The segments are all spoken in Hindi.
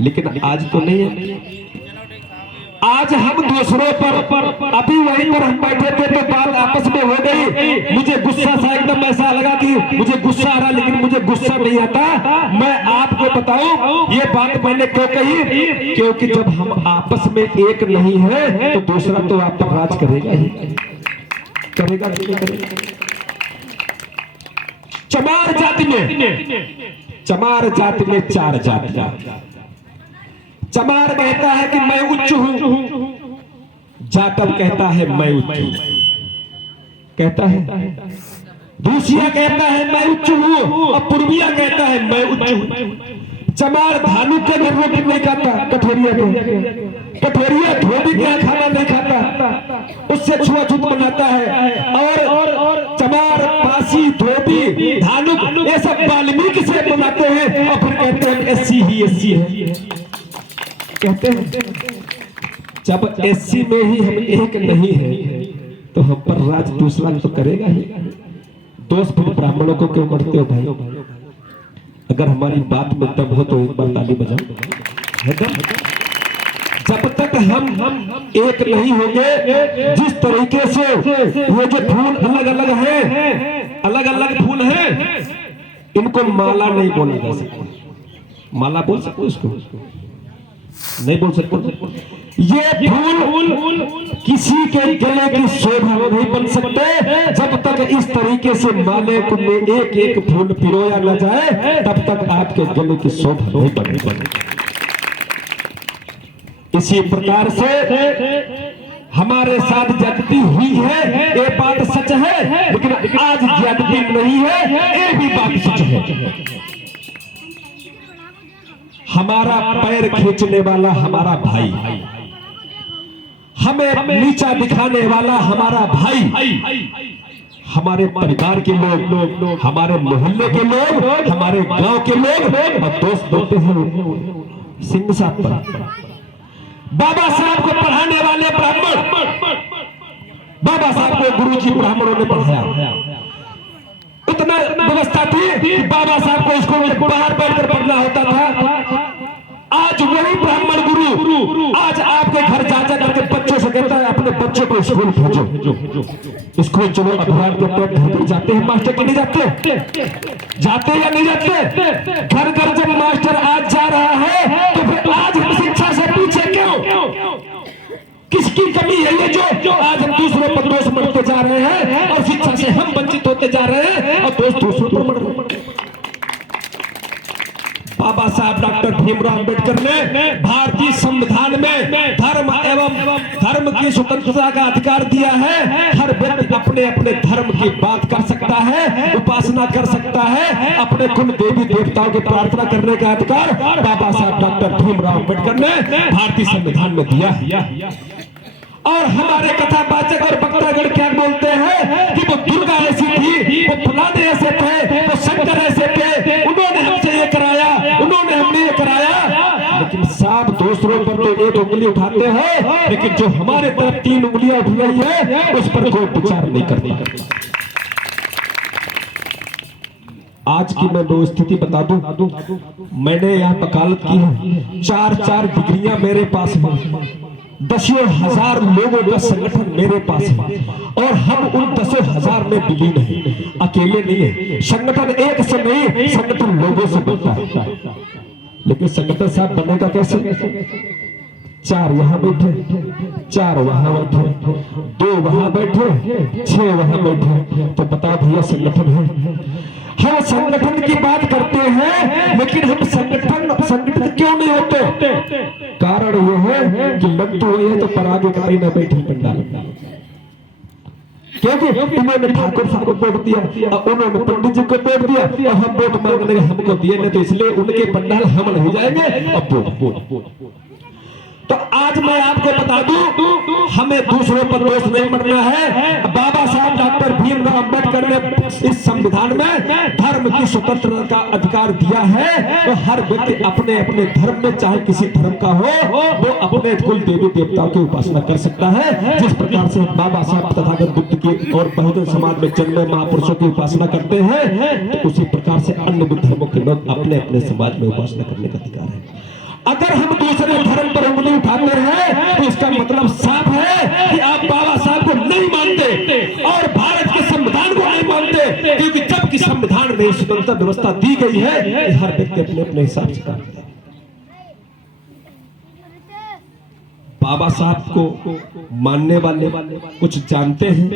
लेकिन आज तो नहीं है। आज हम दूसरों पर अभी वहीं पर हम बैठे थे तो बात आपस में हो गई। मुझे गुस्सा सा एकदम ऐसा लगा कि मुझे गुस्सा आ रहा, लेकिन मुझे गुस्सा नहीं आता। मैं आपको बताऊं ये बात मैंने क्यों कही, क्योंकि जब हम आपस में एक नहीं है तो दूसरा तो आप पर राज करेगा ही करेगा। चमार जाति में चार जातियां। चमार कहता है कि मैं उच्च हूं, जाटव कहता है मैं उच्च हूं, कहता है। दूसिया कहता है मैं उच्च हूं और पूर्विया कहता है मैं उच्च हूं। चमार धानु के घर रोटी नहीं खाता, कठोरिया धोबी का खाना नहीं खाता, उससे छुआछूत बनाता है। और चमार पासी धोबी धानु ये सब वाल्मीकि से बनाते हैं और फिर कहते हैं एससी ही एससी है, कहते हैं। जब एससी में ही हम एक नहीं है तो हम पर राज दूसरा तो करेगा ही। दोस्त फिर ब्राह्मणों को क्यों करते हो भाई? अगर हमारी बात में दम हो तो एक बार ताली बजाओ, है दम? जब तक हम एक नहीं होंगे, जिस तरीके से ये जो फूल अलग अलग हैं, अलग अलग फूल हैं, इनको माला नहीं बोला जा सकता। माला बोल सकते इसको? नहीं बोल सकते। ये फूल किसी के गले की शोभा नहीं बन सकते जब तक इस तरीके से माले में एक एक फूल पिरोया न जाए, तब तक आपके गले की शोभा नहीं बनेगी। इसी प्रकार से हमारे साथ ज्यादती हुई है, ये बात सच है, लेकिन आज ज्यादती नहीं है, ये भी बात सच है। हमारा पैर खींचने वाला हमारा भाई, हमें नीचा दिखाने वाला हमारा भाई, हमारे परिवार के लोग, हमारे मोहल्ले के लोग, हमारे गांव के लोग और दोस्त बोलते हैं सिंह साहब पर। बाबा साहब को पढ़ाने वाले ब्राह्मण, बाबा साहब को गुरुजी ब्राह्मणों ने पढ़ाया। उतना व्यवस्था थी कि बाबा साहब को स्कूल में बाहर बैठकर पढ़ना होता था। आज वही ब्राह्मण गुरु आज आपके घर जा करके बच्चों से कहता है अपने बच्चों को स्कूल भेजो। स्कूल चलो अभियान के तहत घर जाते हैं मास्टर के नहीं जाते या नहीं जाते? घर घर जब मास्टर आज जा रहा है तो फिर आज हम शिक्षा से पीछे क्यों? किसकी कमी है ये जो आज हम दूसरों पर दोष मरते जा रहे हैं और शिक्षा से हम वंचित होते जा रहे हैं और दोष दूसरों पर मर रहे हैं। बाबा साहब डॉक्टर भीमराव अंबेडकर ने भारतीय संविधान में धर्म एवं धर्म की स्वतंत्रता का अधिकार दिया है। हर व्यक्ति अपने अपने धर्म की बात कर सकता है, उपासना कर सकता है, अपने कुल देवी देवताओं की प्रार्थना करने का अधिकार बाबा साहब डॉक्टर भीमराव अंबेडकर ने भारतीय संविधान में दिया है। और हमारे कथावाचक और वक्तागण क्या बोलते हैं कि वो दुर्गा ऐसी थी, वो फलाने ऐसे थे, वो शंकर ऐसे थे, उन्होंने हमसे ये कराया, उन्होंने हमने ये कराया। लेकिन साहब दूसरों पर तो एक उंगली उठाते हैं, लेकिन जो हमारे तरफ 3 उंगलियां उठ रही है उस पर कोई विचार नहीं करता। आज की मैं वो स्थिति बता दूं, मैंने यहाँ वकालत की है, 4-4 डिग्रियां मेरे पास है, 10,000 लोगों का संगठन मेरे पास है और हम उन 10,000 में विलीन हैं, अकेले नहीं है। संगठन एक से नहीं, संगठन लोगों से बनता है। लेकिन संगठन साहब बनेगा कैसे? 4 यहाँ बैठे, 4 वहां बैठे, 2 वहां बैठे, 6 वहां बैठे, तो बताओ भैया संगठन है। हम संगठन की बात करते हैं लेकिन हम संगठित क्यों नहीं होते? कारण यह है कि लग तो ये तो पराधिकारी न बैठी पंडाल, क्योंकि उन्होंने ठाकुर साहब को वोट दिया और उन्होंने पंडित जी को वोट दिया और हम वोट मांगने हमको दिए नहीं, तो इसलिए उनके पंडाल हम नहीं जाएंगे। अब वोट तो आज मैं आपको बता दूं, हमें दूसरों पर दोष नहीं मरना है। बाबा साहब डॉक्टर भीमराव अंबेडकर ने इस संविधान में धर्म की स्वतंत्रता का अधिकार दिया है। तो हर व्यक्ति अपने अपने धर्म में, चाहे किसी धर्म का हो, वो अपने कुल देवी देवताओं की उपासना कर सकता है। जिस प्रकार से बाबा साहब तथागत बुद्ध की और बहुजन समाज में जन्मे महापुरुषों की उपासना करते हैं, तो उसी प्रकार से अन्य धर्मों के लोग अपने अपने समाज में उपासना करने का अधिकार है। अगर हम दूसरे धर्म पर उंगली उठाते हैं तो इसका मतलब साफ है कि आप बाबा साहब को नहीं मानते और भारत के संविधान को नहीं मानते, क्योंकि जबकि संविधान में स्वतंत्र व्यवस्था दी गई है कि हर व्यक्ति अपने अपने हिसाब से करता है। बाबा साहब को मानने वाले कुछ जानते हैं,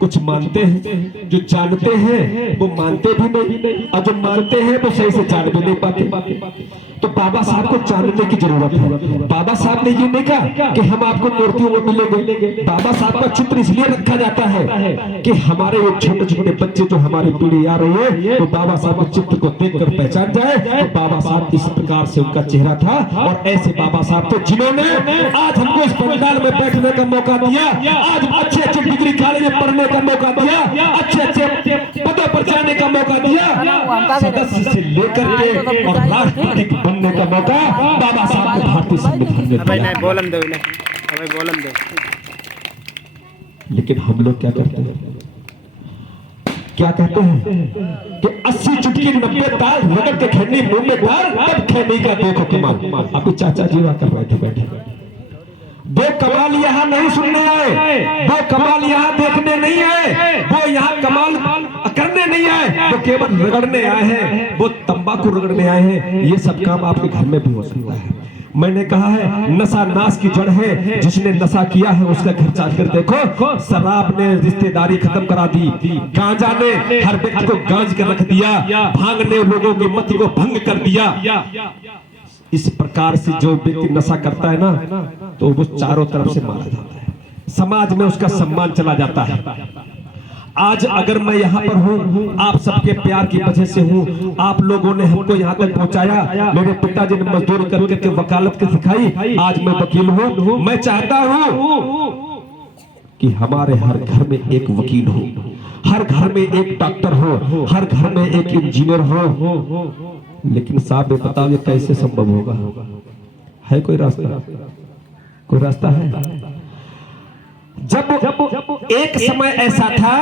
कुछ मानते हैं। जो जानते हैं वो मानते भी नहीं, और जो मानते हैं वो सही से जान भी नहीं पाते। तो बाबा साहब को जानने की जरूरत है। बाबा साहब ने ये नहीं कहा कि हम आपको मूर्तियों में मिलेंगे। बाबा साहब का चित्र इसलिए रखा जाता है कि हमारे वो छोटे छोटे बच्चे जो हमारी पीढ़ी आ रही है तो बाबा साहब के चित्र को देखकर पहचान जाए तो बाबा साहब इस प्रकार से उनका चेहरा था। और ऐसे बाबा साहब थे जिन्होंने आज हमको इस पंडाल में बैठने का मौका दिया, आज अच्छे अच्छे डिग्री कॉलेज में पढ़ने का मौका दिया, अच्छे अच्छे पदों पर जाने का मौका दिया, सदस्य से लेकर के और राष्ट्रपति बनने का मौका बाबा साहब को भारतीय संविधान ने दिया। लेकिन हम लोग क्या करते हैं, क्या कहते हैं कि 80 चुटकी 90 ताल रगड़ के खैनी मुंह में डाल, तब खैनी का देखो कमाल। अभी चाचा जी वहां कर रहे थे बैठे, वो कमाल यहाँ नहीं सुनने आए, वो कमाल यहाँ देखने नहीं आए, वो यहाँ कमाल करने नहीं आए, वो केवल रगड़ने आए हैं, वो तंबाकू रगड़ने आए हैं। ये सब काम आपके घर में भी हो सकता है। मैंने कहा है नशा नाश की जड़ है, जिसने नशा किया है उसका घर चल कर देखो। शराब ने रिश्तेदारी खत्म करा दी, गांजा ने हर व्यक्ति को गांज कर रख दिया, भांग ने लोगों की मत को भंग कर दिया। इस प्रकार से जो व्यक्ति नशा करता है ना तो वो चारों तरफ से मारा जाता है, समाज में उसका सम्मान चला जाता है। आज अगर मैं यहाँ पर हूँ आप सबके प्यार की वजह से हूँ, आप लोगों ने हमको यहाँ तक पहुँचाया, मेरे पिताजी ने मजदूरी करके वकालत की सिखाई, आज मैं वकील हूँ। मैं चाहता हूँ कि हमारे हर घर में एक वकील हो, हर घर में एक डॉक्टर हो, हर घर में एक इंजीनियर हो। लेकिन साहब बताओ ये कैसे संभव होगा? है कोई रास्ता? कोई रास्ता है? जब एक समय ऐसा था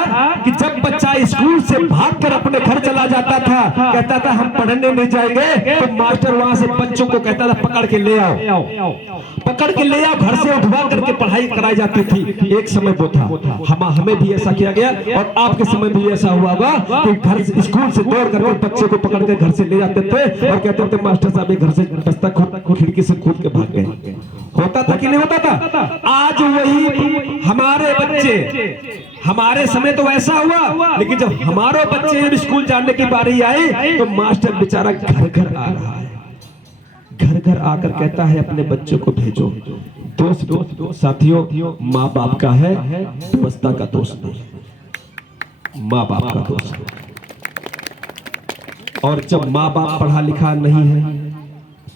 कि जब बच्चा स्कूल से भागकर अपने घर चला जाता था, कहता था हम पढ़ने नहीं जाएंगे, तो मास्टर वहां से बच्चों को कहता था पकड़ के ले आओ, पकड़ के ले आओ, घर से उठवा करके पढ़ाई कराई जाती थी। एक समय वो था, हमें भी ऐसा किया गया और आपके समय भी ऐसा हुआ होगा कि घर से स्कूल से दौड़ करके बच्चे को पकड़ के घर से ले जाते थे और कहते थे मास्टर साहब घर से रास्ता खिड़की से कूद के भाग गए। होता था कि नहीं होता था? आज वही हमारे बच्चे, हमारे समय तो ऐसा हुआ, लेकिन जब हमारे बच्चे जब स्कूल जाने की बारी आई तो मास्टर बेचारा घर घर आ रहा है, घर घर आकर कहता है अपने बच्चों को भेजो। दोस्त साथियों, माँ बाप का है, व्यवस्था का दोष नहीं, माँ बाप का दोष है। और जब माँ बाप पढ़ा लिखा नहीं है,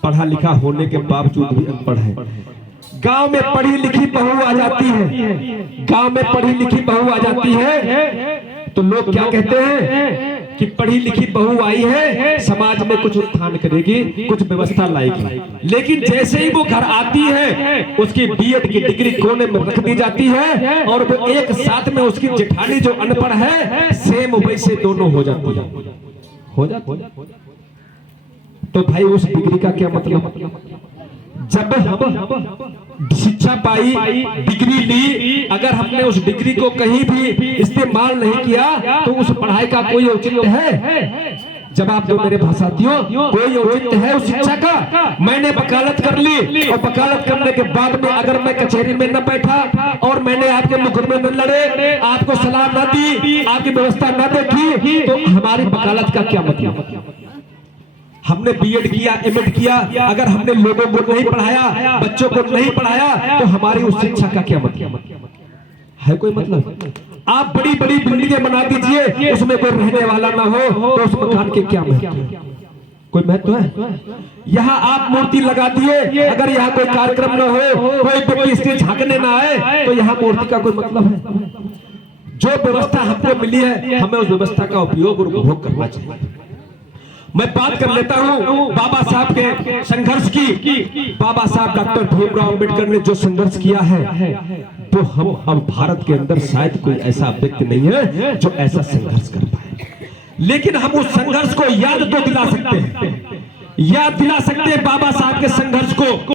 पढ़ा लिखा होने के बावजूद भी अनपढ़ है, गांव में पढ़ी लिखी बहू आ जाती है, गांव में पढ़ी लिखी बहू आ जाती है तो लोग क्या कहते हैं कि पढ़ी लिखी बहू आई है, समाज में कुछ उत्थान करेगी, कुछ व्यवस्था लाएगी। लेकिन जैसे ही वो घर आती है उसकी बीएड की डिग्री कोने में रख दी जाती है और वो एक साथ में उसकी जेठानी जो अनपढ़ है सेम वैसे दोनों हो जाती है, हो जाती। तो भाई उस डिग्री का क्या मतलब? जब हम शिक्षा पाई, डिग्री ली, अगर हमने उस डिग्री को कहीं भी इस्तेमाल नहीं किया तो उस पढ़ाई का कोई औचित्य है? जवाब दो मेरे भाषातियों, कोई औचित्य है उस शिक्षा का? मैंने वकालत कर ली और वकालत करने के बाद में अगर मैं कचहरी में न बैठा और मैंने आपके मुकदमे में लड़े, आपको सलाह न दी, आपकी व्यवस्था न देखी, तो हमारी वकालत का क्या मतलब? हमने बीएड किया, एमएड किया, अगर हमने लोगों को नहीं पढ़ाया, बच्चों को नहीं पढ़ाया, तो हमारी उस शिक्षा का क्या मतलब है? कोई मतलब? आप बड़ी बड़ी बिल्डिंगें बना दीजिए, उसमें कोई रहने वाला ना हो तो उस मकान के क्या महत्व? कोई महत्व है? यहाँ आप मूर्ति लगा दिए, अगर यहाँ कोई कार्यक्रम ना हो, कोई व्यक्ति इसके झांकने ना आए, तो यहाँ मूर्ति का कोई मतलब है? जो व्यवस्था हमको मिली है हमें उस व्यवस्था का उपयोग और उपभोग करना चाहिए। मैं बात कर लेता हूँ बाबा साहब के संघर्ष की। बाबा साहब डॉक्टर भीमराव अंबेडकर ने जो संघर्ष किया है तो हम अब भारत के अंदर शायद कोई ऐसा व्यक्ति नहीं है जो ऐसा संघर्ष कर पाए। लेकिन हम उस संघर्ष को याद तो दिला सकते हैं। याद दिला सकते हैं बाबा साहब के संघर्ष को।